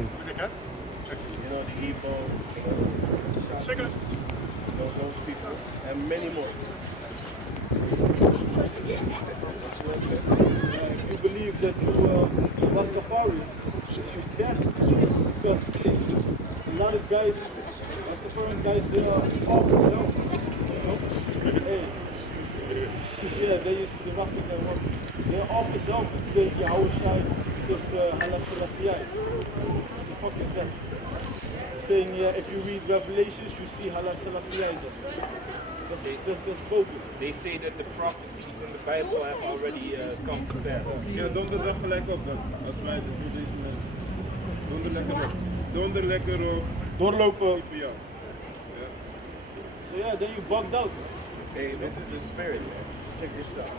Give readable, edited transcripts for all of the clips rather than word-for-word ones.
You know, the Igbo, those people, and many more. If you believe that you Rastafari, you're dead. Because a lot of guys, Rastafarian guys, they are off themselves. You know? Hey, yeah, they used to Rastafarian. They're off themselves and say YAHAWASHI is HALAL. The fuck is that? Saying, yeah, if you read Revelations, you see HALAL. That's bogus. They say that the prophecies in the Bible have already come to pass. Ja, donder er gelijk op dan. Als wij het voor deze mensen. Donder lekker op. Donder lekker op. Doorlopen. Voor jou. Ja. So yeah, then you bugged out. Hey, this is the spirit, man. Check this out.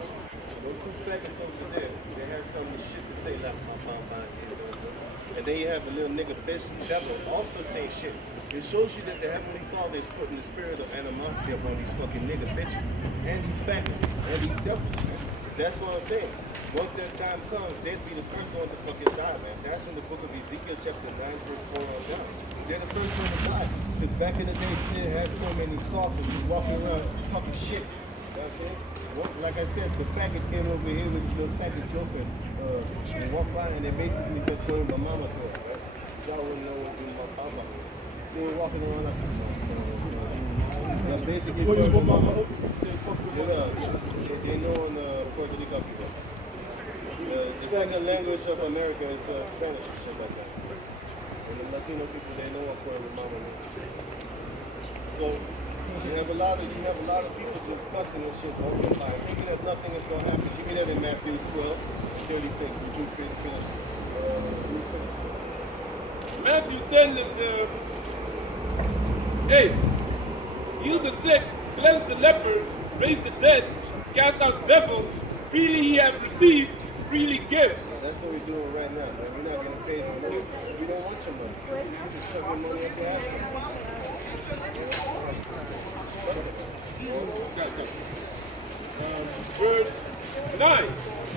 Those two faggots over there, they have some shit to say, like my mom says so. And then you have a little nigga bitch, devil, also saying shit. It shows you that the Heavenly Father is putting the spirit of animosity upon these fucking nigga bitches and these faggots and these devils, man. That's what I'm saying. Once that time comes, they'll be the first one to fucking die, man. That's in the book of Ezekiel chapter 9, verse 4 on down. They're the first one to die. Because back in the day, they had so many scoffers just walking around talking shit. You know what I'm saying? Like I said, the faggot came over here with a little sack of joke and walked by and they basically said, go to my mama for it, right? Y'all wouldn't know what my papa. They were walking around like basically, they know in Puerto Rico people. The second language of America is Spanish and shit like that. And the Latino people, they know what Puerto Mama means. So you have a lot of people discussing this shit all the time, thinking that nothing is going to happen. Give me that in Matthew 12:36. Would you finish? Matthew 10 that hey, heal the sick, cleanse the lepers, raise the dead, cast out devils, freely ye have received, freely give. That's what we're doing right now, man. We're not going to pay the money. We don't want your money. We just shove your money up your ass. Verse 9.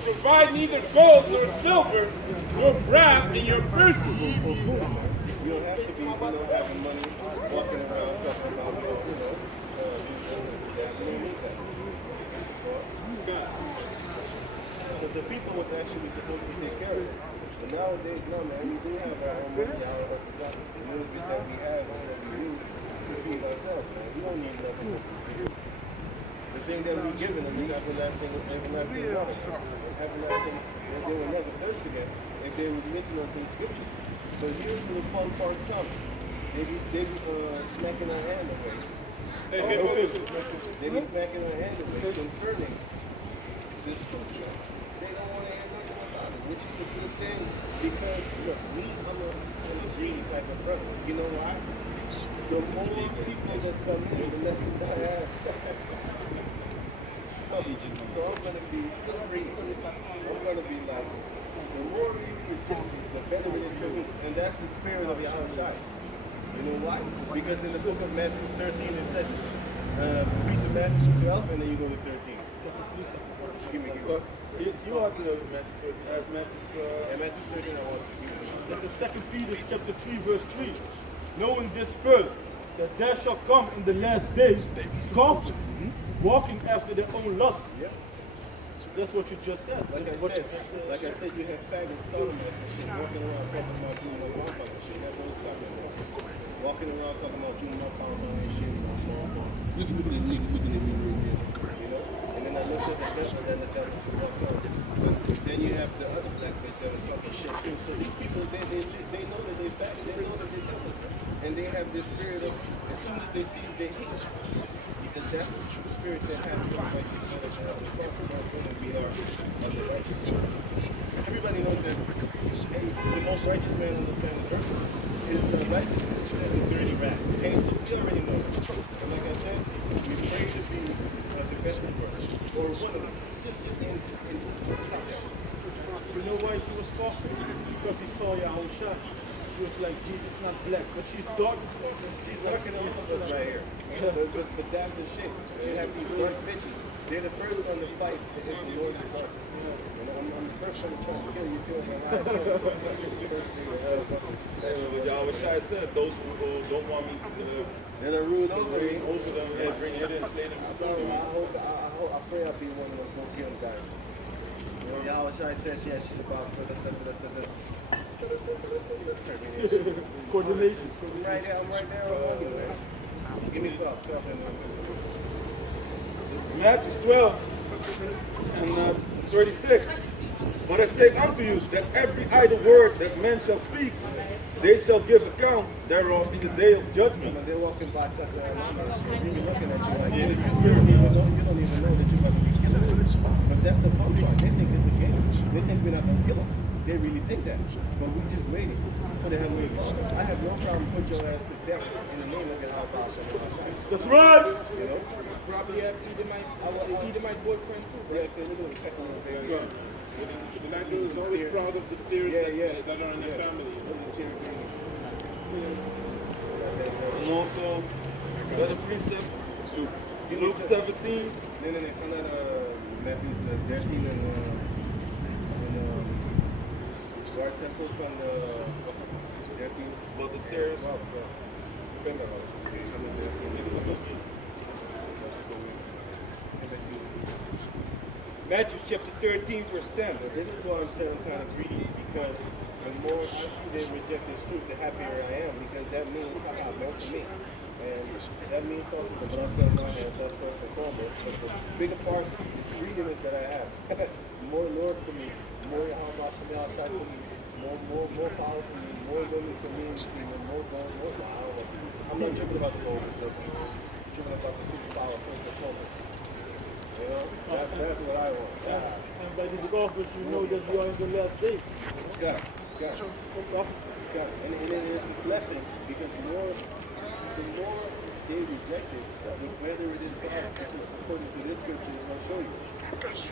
Provide neither gold nor silver nor brass in your purses. You don't have to be, having money, walking around talking about, because the people was actually supposed to take care of us. But nowadays, no, man, we do have our own money, our own represent. The little bit that we have is what we use to feed ourselves, man. We don't need nothing with these people. The thing that we're giving them is everlasting water. Everlasting, and they will never thirst again if they would listen to these scriptures. But here's where the fun part comes. They be smacking our hand away. They be smacking our hand away concerning this truth. They don't want to hear nothing about it, which is a good thing. Because, look, I'm a genius type of brother. You know why? The more people that come in, the less I have. So I'm going to be free. I'm going to be like, the more you the better it is for me. And that's the spirit of Yahawashi. You know why? Because in the book of Matthew 13 it says, read the Matthew 12 and then you go to 13. Give me. You are the Matthew 13 I want to give you. That's the 2 Peter chapter 3 verse 3. Knowing this first, that there shall come in the last days scoffers, walking after their own lust. Yeah. That's what you just said. Like I said, you have faggot Solomons and shit walking around talking about doing no compound and shit. That was walking around talking about doing no compound and shit. Looking at me right there. You know? And then I looked at the devil and the devil just walked on. But then you have the other black bitch that was talking shit too. So these people, they know that they're faggots. They know that they're devils, man. And they have this spirit of, as soon as they see us, they hate us. Because that's the true spirit that has the righteous man that shall be going to be our the righteous man. Everybody knows that the most righteous man on the planet Earth is righteousness. It says in 30 rap. Okay, so we already know that. And like I said, we pray to be the best of us. Or one of them. Just in flesh. You know why she was scoffing? Because he saw Yahawashi. She was like, Jesus not black, but she's dark as fuck. She's darker than all of us right here. But that's the shit. You have these dark bitches. They're the first one to fight if the Lord is dark. You know, I'm the first one to try to kill you, kill someone. First thing to hell, Yahawah said, those who don't want me to and I ruled over me. over them and bring it in, slay them. I pray I'll be one of those go kill them guys. You know, Yahawah says, yeah, she's about so Coordination. I'm right there on you, man. Give me 12. This is Matthew 12 and 36. But I say unto you that every idle word that men shall speak, they shall give account thereof in the day of judgment. When they're walking by us and really looking at you like, yeah, this is spirit. You don't even know that you're about to be killed. But that's the fun part. They think it's a game. They think we're not going to kill them. They really think that. But we just waiting for the heavenly Father. I have no problem put your ass to death in the name of YAHAWASHI. That's right. You know? Probably have Edomite boyfriend too. Yeah, because we're doing pecking over there. The black dude is always proud of the tears that are in their family. And also, another precept, Luke 17. Then they come out Matthew 13 and waar het 6 van de 13. But the tears. Matthew chapter 13, verse 10. This is why I'm saying I'm kind of greedy, because the more I see they reject this truth, the happier I am, because that means haha, more for me. And that means also the blood cells in my hands, that's first and foremost. But the bigger part is the greediness that I have. More Lord for me, more YAHAWASHI outside for me, more power for me, more women for me, more gold, more wow. I'm not tripping about the gold and silver. I'm tripping about the superpower first and foremost. You know, that's what I want. And by this office, you know that you are in the last days. Got it. And it is a blessing, because the more they reject it, the greater it is for us, because according to this scripture, it's going to show you.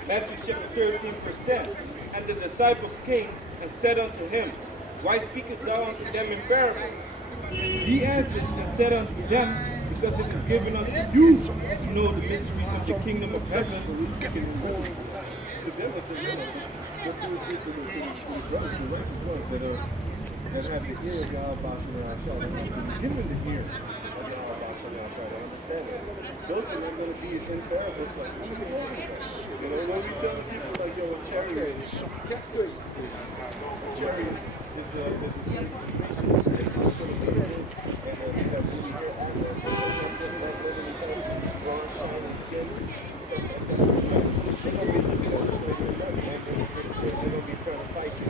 Matthew chapter 13, verse 10. And the disciples came and said unto him, Why speakest thou unto them in parables? He answered and said unto them, Because it is given unto you to know the mysteries of the kingdom of heaven. So we're speaking more to them and say, no, let's do it to the righteous ones that have the ear of YAHAWASHI and ourselves. Give them the ear of YAHAWASHI and ourselves. I understand that. Those are not going to be in parables like, what are you talking about? You know, when we tell people like, yo, a chariot is chariot is the space of the priest, and we have really hair eyebrows, shining skin, stuff that's going to be they're going to be looking at us like you're nuts, man. They're going to be trying to fight you.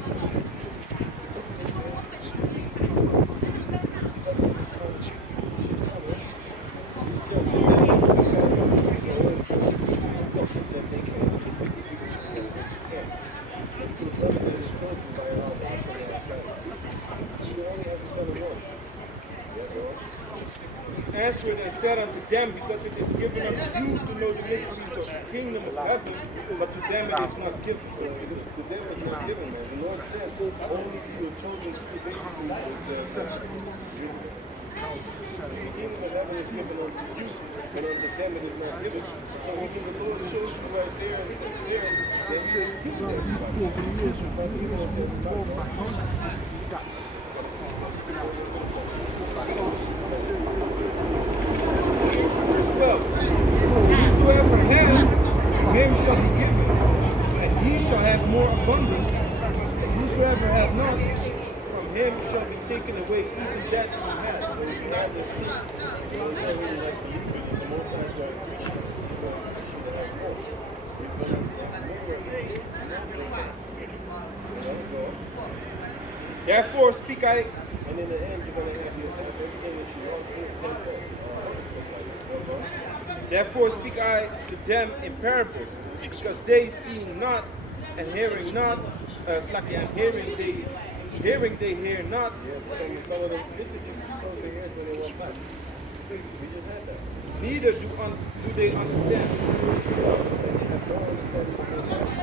Answered and said unto them, Because it is given unto you to know the mysteries of the kingdom of heaven, but to them it is not given. So to them it's not given, man. The Lord said, only you have chosen to basically the kingdom of heaven is given unto you, but unto them it is not given. So when the Lord shows you right there and there, then you're giving Verse 12. Whosoever hath, him shall be given, and he shall have more abundance. And whosoever hath not, from him shall be taken away even that he hath. So if you have this truth, the Lord is really like believing the Most High is going to appreciate it. He's going to appreciate it have more. You're going to have more. Therefore speak I. And in the end, you're going to have everything that you want to. Therefore speak I to them in parables, because they see not, and hearing not, and hearing they hear not. Yeah, some of them physically just close their ears when they walk by. We just had that. Neither do they understand. They have no understanding of their life.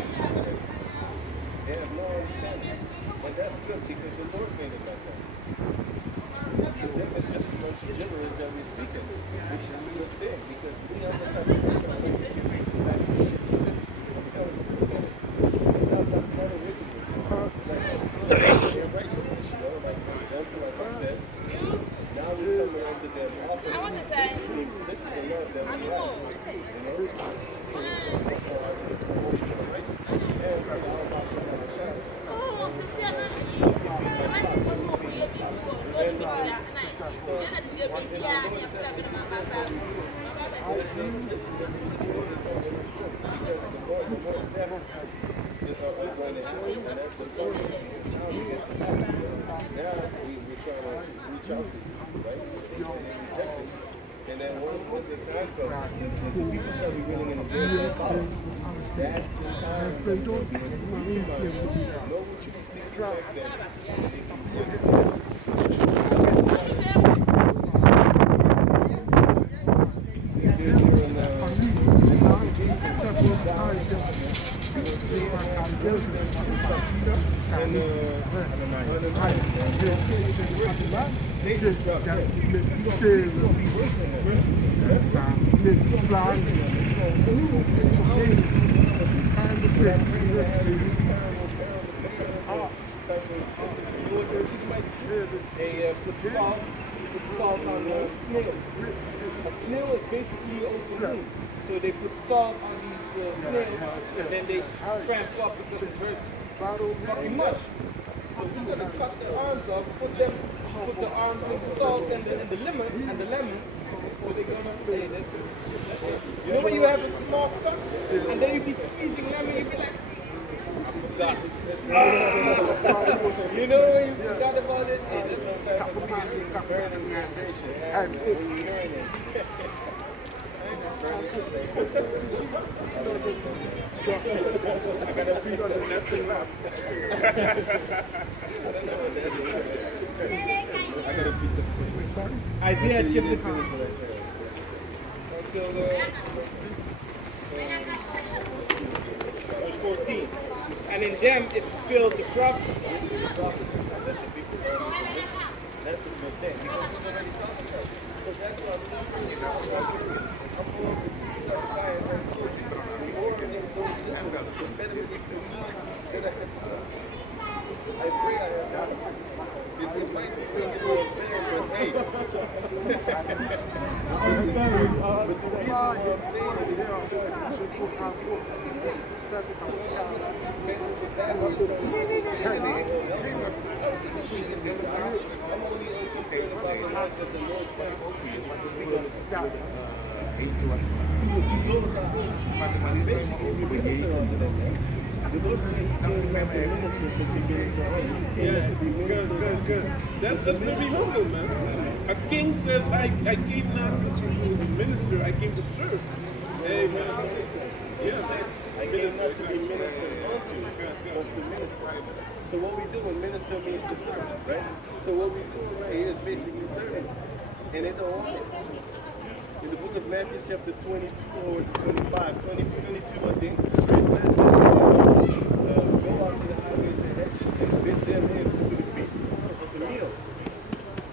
They have no understanding. But that's good, because the Lord made it like that. And then once the time comes, and the people shall be willing and available their power. That's the time when they'll be able to reach out. No retreat, sneak back then. They put salt on snails. A snail is basically open. So they put salt on these snails and then they cramp up because it hurts fucking much. So we're gonna cut the arms off, put the arms in the salt and the lemon. So they're gonna play this. You know when you have a small cup and then you be squeezing lemon, you be like, God. You know when you forgot about it? It's some type of burning sensation. And when you learn it. I got a piece of nesting wrap. I got a piece of Isaiah chipped it for this. Until verse 14. And in them it fulfilled the prophecy. This is the prophecy. Let the people learn to listen. That's a good thing because it's already prophesied. So that's why I'm I pray I have done it. It's the might still get what I'm saying, but hey. But the reason why I'm saying it is because it should be our foot. I'm only concerned about the house that the Lord said. That's what we know, man. A king says, I came not to minister, I came to serve. Hey, man. Yes. I came not to be ministered unto, but to minister. So what we do when minister means to serve, right? So what we do right here is basically serving. And it don't work. In the book of Matthew chapter 22, or is it 25, 22 I think, it says that go out to the highways and hedges and bid them in to the feast of the meal.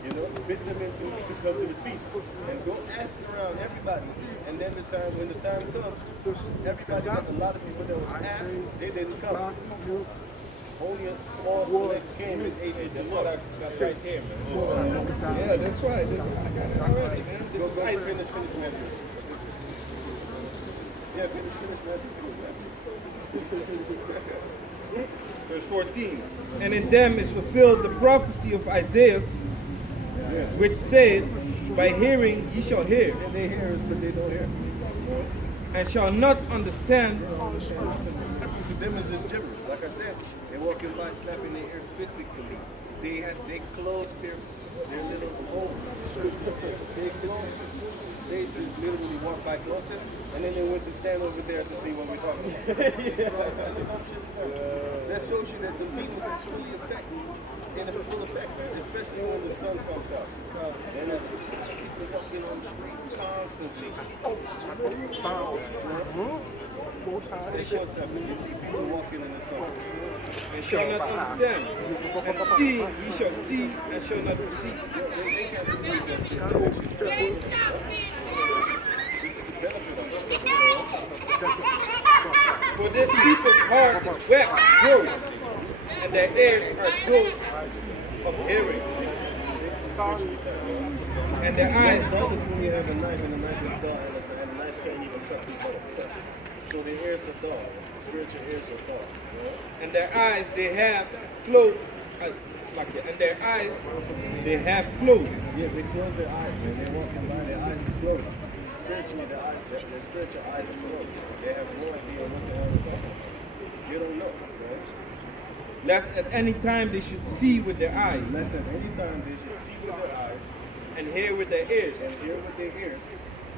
You know, bid them in to come to the feast. And go ask around everybody. And then when the time comes, everybody, a lot of people that was asked, they didn't come. Only a small select came and ate it. That's what I got right here, man. Yeah, that's right. I got it already, man. This is how you finish Matthew. Yeah, finish Matthew. Verse 14. And in them is fulfilled the prophecy of Isaiah, which said, by hearing ye shall hear. And they hear us, but they don't hear. And shall not understand. To them is just gibberish. Like I said, they're walking by slapping their ear physically. They closed their little hole. They closed. They just literally walked by, closed it, and then they went to stand over there to see what we're talking about. That shows you that the demons is really effective. In its full effect, especially when the sun comes out. And it's people walking on the street constantly. They show something. You see people walking in the sun. And shall not understand. And see, ye shall see, and shall not perceive. They can't perceive that. This is a benefit of it. For this people's heart is wet, gross, and their ears are dull of hearing. And their eyes Notice when you have a knife and the knife is dull and the knife can't even cut people. So the ears are dull. Spiritual ears are dull. and their eyes they have closed and their eyes they have closed. Yeah, they close their eyes, man. They're walking by, their eyes is closed. Spiritually, their spiritual eyes is closed. They have no idea what the hell is happening. You don't know, right? Lest at any time they should see with their eyes, Less than any time they should see with their eyes and hear with their ears, and hear with their ears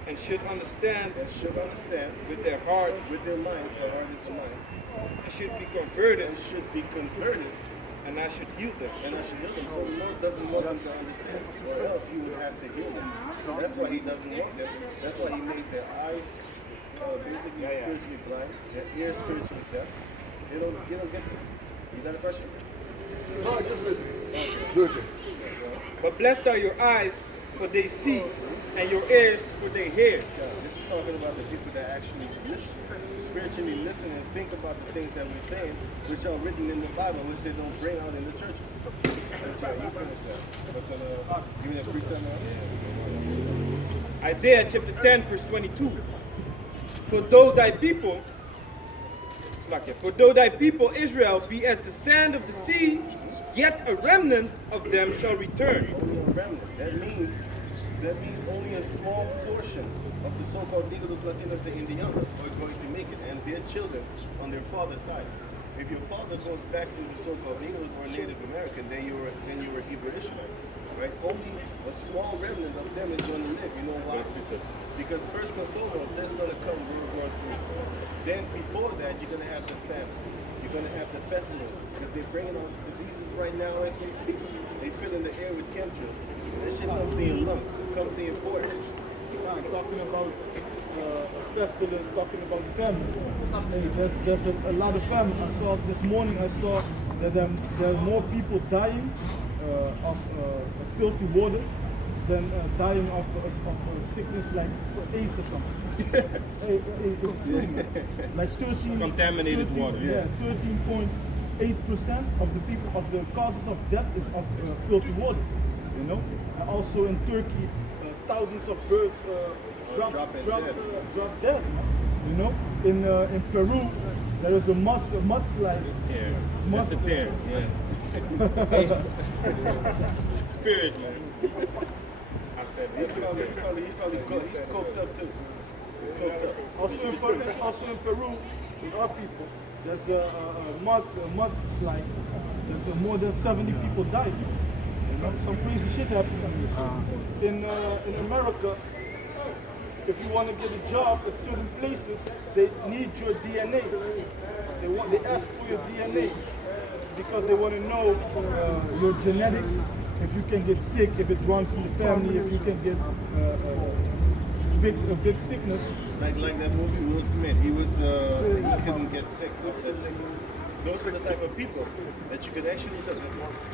and should understand and should understand with their heart, with their minds, their heart is the mind, and should be converted, and should be converted, and I should heal them. and I should heal them. So the Lord doesn't want them to understand, or else He would have to heal them. That's why He doesn't want them. That's why He makes their eyes basically spiritually blind, their ears spiritually deaf. They don't get this. You got a question? No, just listen. Good. But blessed are your eyes, for they see, and your ears, for they hear. Yeah, this is talking about the people that actually listen, spiritually listen and think about the things that we're saying, which are written in the Bible, which they don't bring out in the churches. So, yeah, you finish that. But give me that precept now. Isaiah chapter 10, verse 22. For though thy people, Israel be as the sand of the sea, yet a remnant of them shall return. Only a remnant. That means only a small portion of the so-called Negroes, Latinos, and Indianos are going to make it, and their children on their father's side. If your father goes back to the so-called Negroes or Native American, then you're a Hebrew Israelite, right? Only a small remnant of them is going to live. You know why? Because first and foremost, there's going to come World War III. Then before that, you're going to have the famine. You're going to have the pestilences, because they're bringing on diseases right now as we speak. They fill in the air with chemtrails. That shit comes in your lungs. It comes in your pores. Talking about pestilence, talking about famine. Hey, there's a lot of famine. I saw this morning. I saw that there are more people dying of filthy water than dying of sickness like AIDS or something. Hey, it's true, man. Like 13 Contaminated water. Yeah, 13.8% of the people of the causes of death is of filthy water. You know, and also in Turkey, thousands of birds drop dead. You know, in Peru, there is a mudslide. That's a tear. Yeah. Spirit, man. I said, He's coked up too. Also in Peru, with our people, there's a mudslide. There's more than 70 people died. You know, some crazy shit happened in America. If you want to get a job at certain places, they need your DNA. They ask for your DNA because they want to know your genetics. If you can get sick, if it runs in the family, if you can get a big sickness. Like that movie Will Smith, he couldn't get sick of the sickness. Those are the type of people that you could actually look.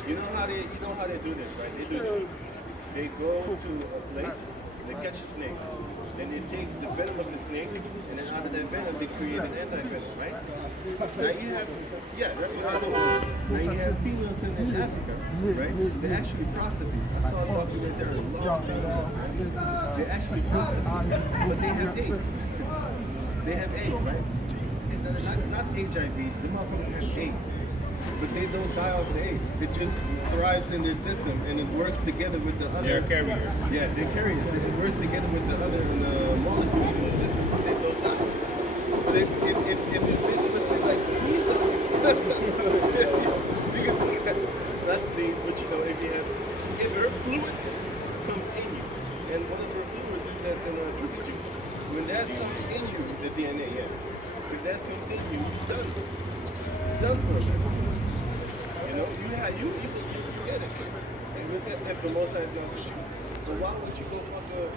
You know how they do this, right? They do this. They go to a place, they catch a snake, then they take the venom of the snake, and then out of that venom they create an anti-venom, right? Now you have, that's what they do. Now you have females in Africa, right? They're actually prostitutes. I saw a documentary a long time ago. They're actually prostitutes, but they have AIDS. They have AIDS, right? Not HIV, the motherfuckers have AIDS. But they don't die off the AIDS. It just thrives in their system and it works together with the other. They're carriers. Yeah, they're carriers. It works together with the other molecules in the system, but they don't die. But if this bitch was to like sneeze up, you can not sneeze, but you know, if her fluid comes in you, and one of her fluids is that pussy juice. When that comes in you, the DNA, if that comes in you, done. Done for a you know, you get it. And with that, if the Most High is not with you. So why would you go fuck a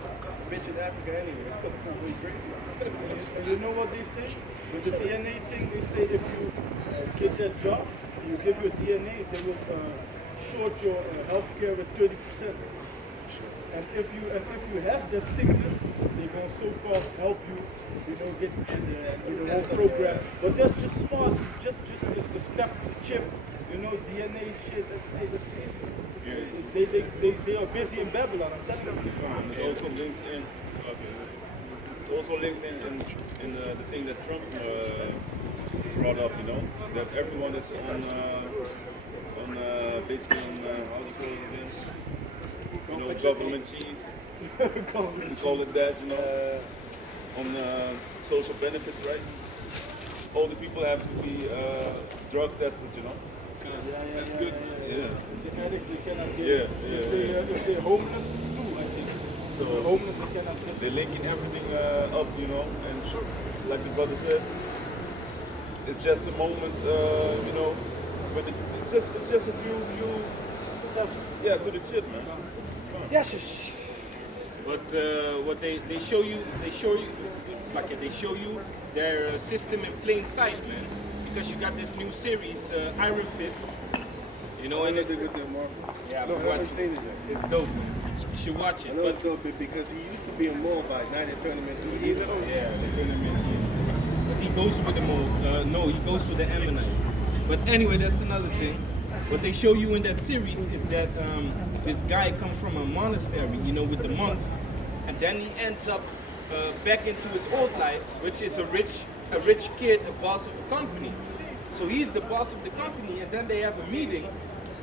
bitch in Africa anyway? And you know what they say? With the DNA thing, they say if you get that job, you give your DNA, they will short your healthcare with 30%. And if you have that sickness, they're going to so-called help you, get in the whole program. But that's just smart. Just a step to the chip. DNA shit. That's crazy. They are busy in Babylon. I'm telling you. It also links in. It also links in the thing that Trump brought up. That everyone that's on basically on, how do you call it again? You know, government cheese. We call it that, you know, on social benefits, right? All the people have to be drug tested, you know. That's good. Yeah. The addicts, they cannot get Yeah, if they're homeless, too, I think. So Homeless, they cannot get they're linking everything up, you know, and like the brother said, it's just a moment, you know, when it's just a few steps, yeah, to the shit, man. Yes. But what they show you, it's like they show you their system in plain sight, man. Because you got this new series, Iron Fist. You know, and I did with them, Marvel. yeah, No, but I watch haven't it. seen it yet. It's dope. You should watch I it. know But it's dope because he used to be a Moabite, now they turned him into an Edom. yeah, the tournament. But he goes with the Moab. No, he goes with the Ammonite. But anyway, that's another thing. What they show you in that series is that this guy comes from a monastery, you know, with the monks, and then he ends up back into his old life, which is a rich kid, a boss of a company. So he's the boss of the company, and then they have a meeting,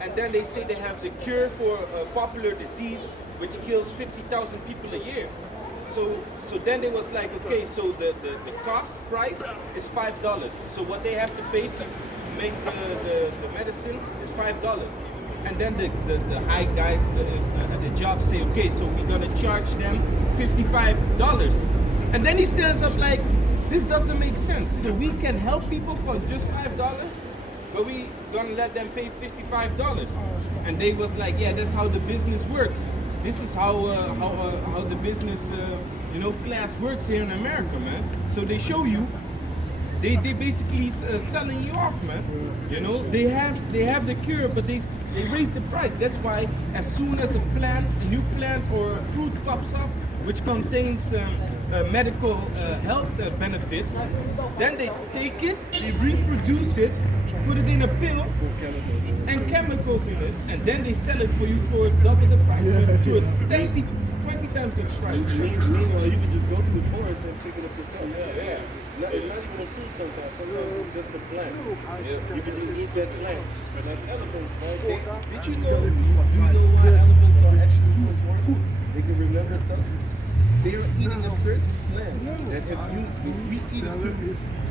and then they say they have the cure for a popular disease which kills 50,000 people a year. So then they was like, okay, so the cost price is $5. So what they have to pay to make the medicine is $5. And then the high guys at the job say, okay, so we're gonna charge them $55. And then he stands up like, this doesn't make sense. So we can help people for just $5, but we gonna let them pay $55. And they was like, yeah, that's how the business works. This is how the business you know, class works here in America, man. So they show you, they basically selling you off, man. You know, they have the cure, but they raise the price. That's why as soon as a new plant or a fruit pops up, which contains medical health benefits, then they take it, they reproduce it, put it in a pill, and chemicals in it, and then they sell it for you for double the price, to 20 times the price. Meanwhile, you can just go to the forest and pick it up yourself. Yeah. Not even a fruit sometimes. Sometimes it's just a plant. You can just eat that plant. But like elephants, right? Did you know? Do you know why elephants are actually so smart? They can remember stuff. They are eating a certain plant that if we eat it too,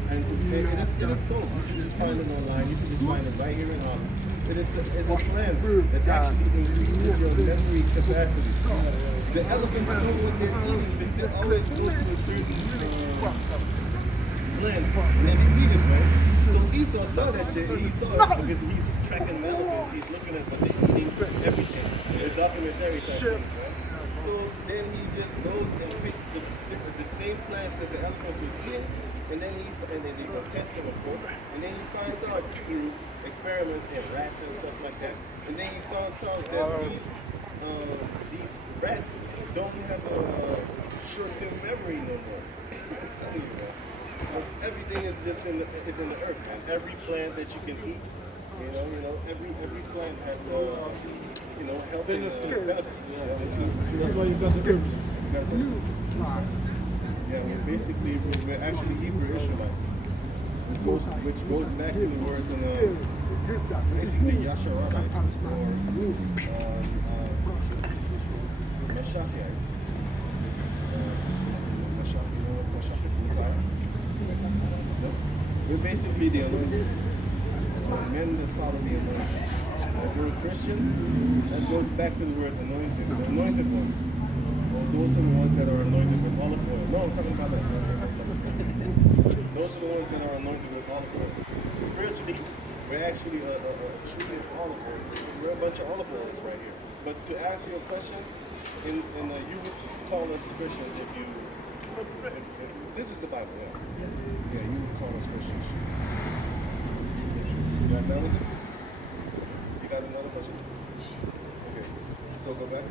and it is so. You can just find it online. You can just find it right here in Holland. It is a plant that actually increases your memory capacity. The elephants know what they're eating because they always go to a certain plant and then they eat it, man. So Esau saw that shit and he saw it because he's tracking the elephants. He's looking at what they're eating, everything. The documentary type things, right? So then he just goes and picks the same plants that the elephants was eating, and then they go test them, of course, and then he finds out through experiments in rats and stuff like that. And then he finds out that these rats don't have a short-term memory no more. I'm telling you, man. Everything is just in the earth, man. Every plant that you can eat, you know, every plant has helping benefits. That's why you got the herbs. Yeah, we're actually Hebrew Israelites, which goes back to the word basically Yasharites or Meshachites. You know what Meshach is? Messiah? No? We're basically the anointed. Men that follow the anointed. If you're a Christian, that goes back to the word anointed. The anointed ones. Well, those are the ones that are anointed with olive oil. No, I'm talking about that. Those are the ones that are anointed with olive oil. Spiritually, we're actually a tree of olive oil. We're a bunch of olive oils right here. But to answer your questions, you would call us Christians if this is the Bible, yeah. Yeah, you would call us Christians. That was it? You got another question? Okay, so go back.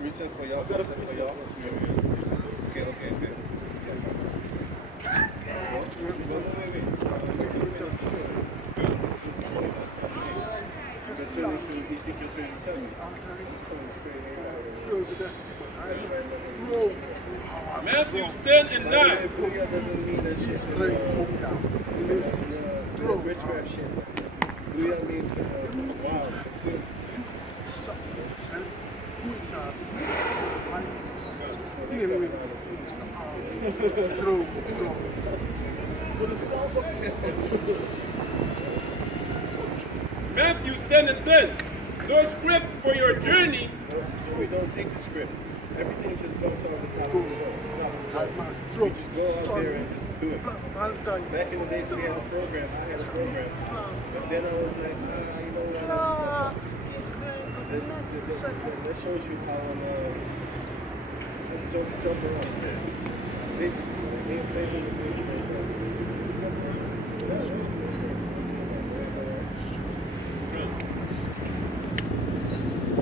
Reset for y'all, reset for y'all. Okay. Concerning Ezekiel 37. Matthew 10 and 9. Booyah doesn't mean that shit. Witchcraft shit. Hallelujah means wow. Matthew 10 and 10. No script for your journey. So we don't take the script. Everything just comes out of the top of the soul. We just go out there and just do it. Back in the days we had a program, I had a program. But then I was like, you know what? That shows you how jump around. Basically, me and Satan are doing the program.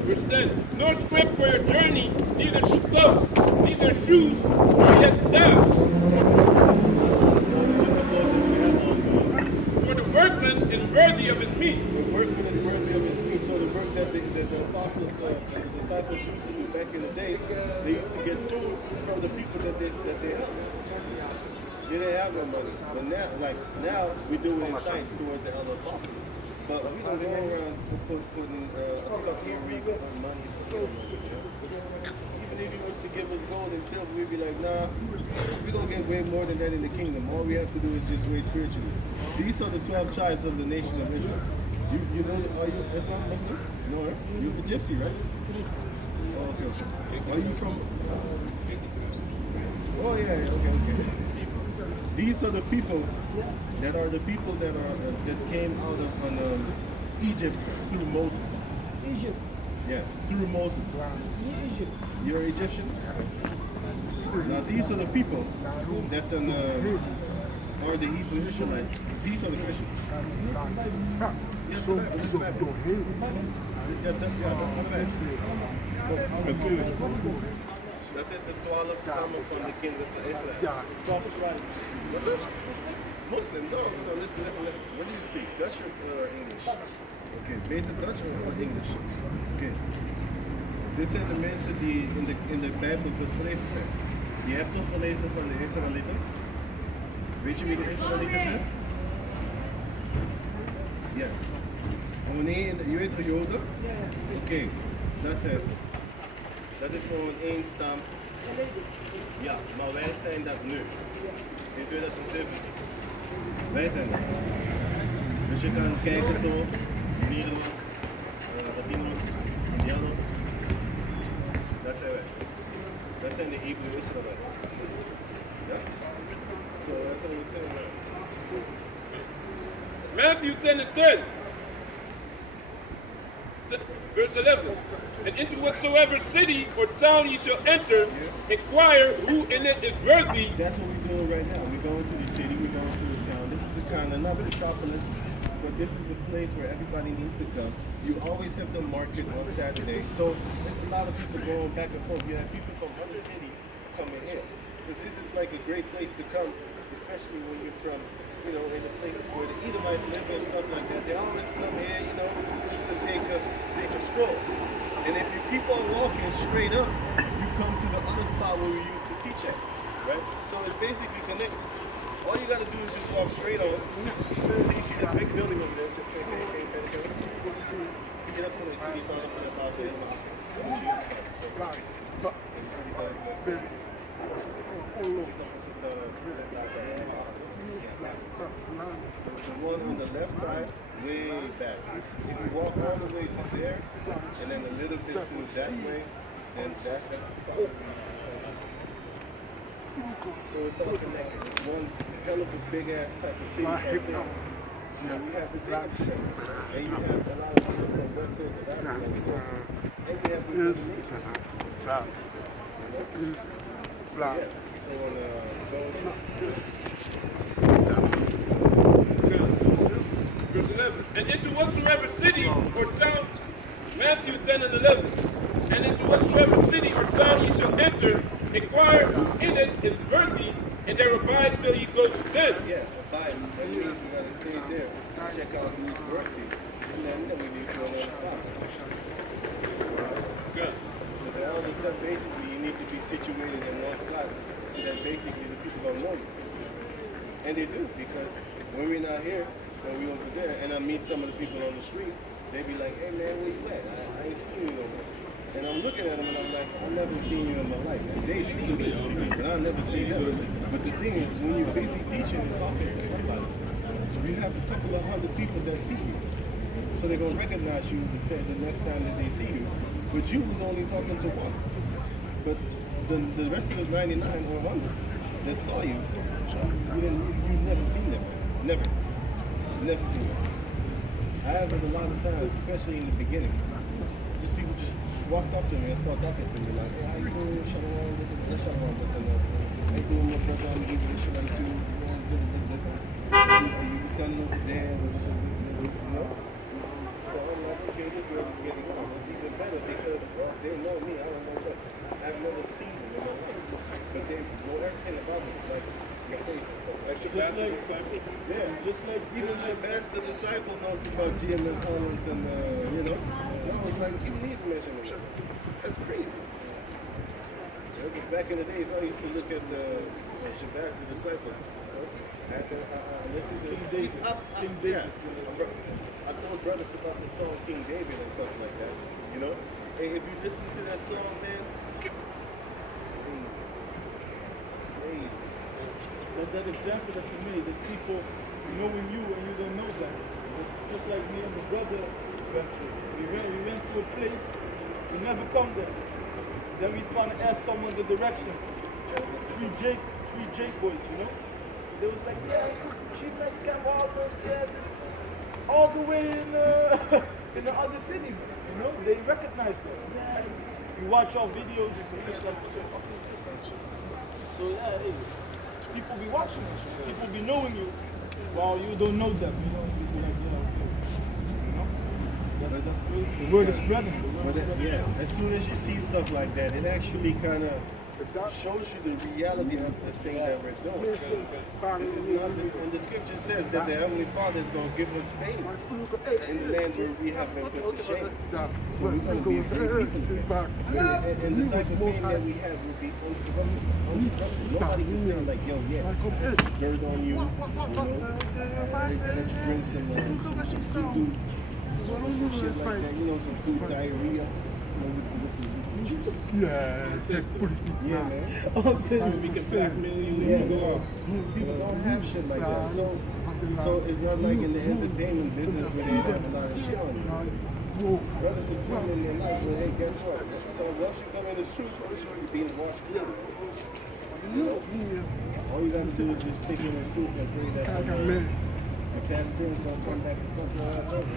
Verse 10. No script for your journey, neither clothes, neither shoes, nor yet staffs. For the workman is worthy of his meat. The workman is worthy of his meat. So the work that the apostles, the disciples used to do back in the days, they used to get food from the people that they helped. They didn't have no money. But now we do it in thanks towards the other apostles. But we don't go around putting a cup here where you got money for gold. Even if he was to give us gold and silver, we'd be like, nah, we don't get way more than that in the kingdom. All we have to do is just wait spiritually. These are the 12 tribes of the nation of Israel. You know, are you Islam Muslim? No, right? You're a gypsy, right? Oh, okay. Are you from? Oh yeah, okay. These are the people that came out of Egypt through Moses. Egypt. Yeah, through Moses. Egypt. You're Egyptian? Now these are the people that are the Hebrew Israelites. These are the Christians. Yes, the Bible. Dat is de 12 stammen van de kinderen van Israël. Muslim, no, listen. What do you speak? Dutch or English? Okay, beter Dutch or English? Okay. Dit zijn de mensen die in de Bijbel beschreven zijn. Je hebt toch gelezen van de Israëlieten? Weet je wie de Israëlieten zijn? Yes. En wanneer je weet de Joden? Oké, dat zijn ze. Dat is gewoon één stam. Ja, maar wij zijn dat nu. In 2017. Wij zijn dat. Dus je kan kijken zo. Negros, Latinos, Indianos. Dat zijn wij. Dat zijn de Hebrew Israelites. Ja? So that's what we're saying now. Matthew 10 and 10. Verse 11. And into whatsoever city or town ye shall enter, inquire who in it is worthy. That's what we're doing right now. We're going to the city, we're going to the town. This is a kind of, not a metropolis, but this is a place where everybody needs to come. You always have the market on Saturday. So there's a lot of people going back and forth. You have people from other cities coming in. Because this is like a great place to come, especially when you're from, you know, in the places where the Edomites live and stuff like that. They always come here, you know, just to take a stroll. And if you keep on walking straight up, you come to the other spot where we used to teach at, right? So it's basically connected. All you gotta do is just walk straight on. So you see that big building over there? Just see it up to the city, for the house, and the one on the left side, way back. If you walk all the way to there, and then a little bit through that way, then that's the spot. So it's all connected. It's one hell of a big ass type of city right there. You know, we have the Jacob Center, and you have a lot of people from the west coast of Africa, and we have the nations. Yeah. So Verse 11. And into whatsoever city or town, Matthew 10 and 11. And into whatsoever city or town ye shall enter, inquire who in it is worthy, and there abide till ye go thence. Yeah, abide. That means we gotta stay there, check out who's worthy, and then we need to go on spot. Good. So all of a sudden, basically, you need to be situated in one spot, so that basically the people don't know you. And they do, because When we're not here, and we over there, and I meet some of the people on the street, they be like, hey man, where you at? I ain't seen you no more. And I'm looking at them and I'm like, I've never seen you in my life. And they see me, but I'll never see them. But the thing is, when you're busy teaching and talking to somebody, you have a couple of hundred people that see you. So they're going to recognize you the next time that they see you. But you was only talking to one. But the rest of the 99 or 100 that saw you, you never seen them. Never. Never seen them. I have it a lot of times, especially in the beginning. Just people just walked up to me and start talking to me like, hey, how you doing? Shalawam, Shalawam, how you doing, my brother? I'm giving you Shalawam too. You standing over there, you know? So I'm like, okay, this girl is getting on. It's even better because they know me. I don't know them. I've never seen them in my life. But they know everything about me, like your face and stuff. Just like Even Shabazz, the disciple, knows about GMS Holland and, you know. I was like, he's mentioning this. That's crazy. Back in the days, I used to look at Shabazz, the disciples. Listen to King David. I told brothers about the song King David and stuff like that. You know? Hey, if you listen to that song, man, crazy. that example that you made, that people knowing you and you don't know them. It's just like me and my brother went through. We went to a place, we never come there. Then we trying to ask someone the directions. Three Jake boys, you know? They was like, yeah, cheap nice camp all the way in the other city, you know? They recognized us. Yeah. You watch our videos, it's like, what the fuck is this? So yeah, hey, people be watching us, people be knowing you while you don't know them, you know? You be like, yeah, okay. That's crazy. The word is spreading. Yeah, as soon as you see stuff like that, it actually kind of shows you the reality of this thing that we're doing. This is not this, when the scripture says that the Heavenly Father is going to give us faith in the land where we have been put to shame. So we're going to be free people again. And the type of faith that we have will be uncorrupted. Nobody can say like, yo, yeah, dirt on you, let you drink some food, some shit like that, you know, some food diarrhea. Yeah, man. All this we can blackmail you when you go out. People don't have shit like that. So it's not like in the entertainment business where they have a lot of shit on you. Brothers have seen in their life where, hey, guess what? So once you come in the street, you're being washed clean. You know? All you gotta do is just stick in the truth and pray that your past sins don't come back and fuck your ass over.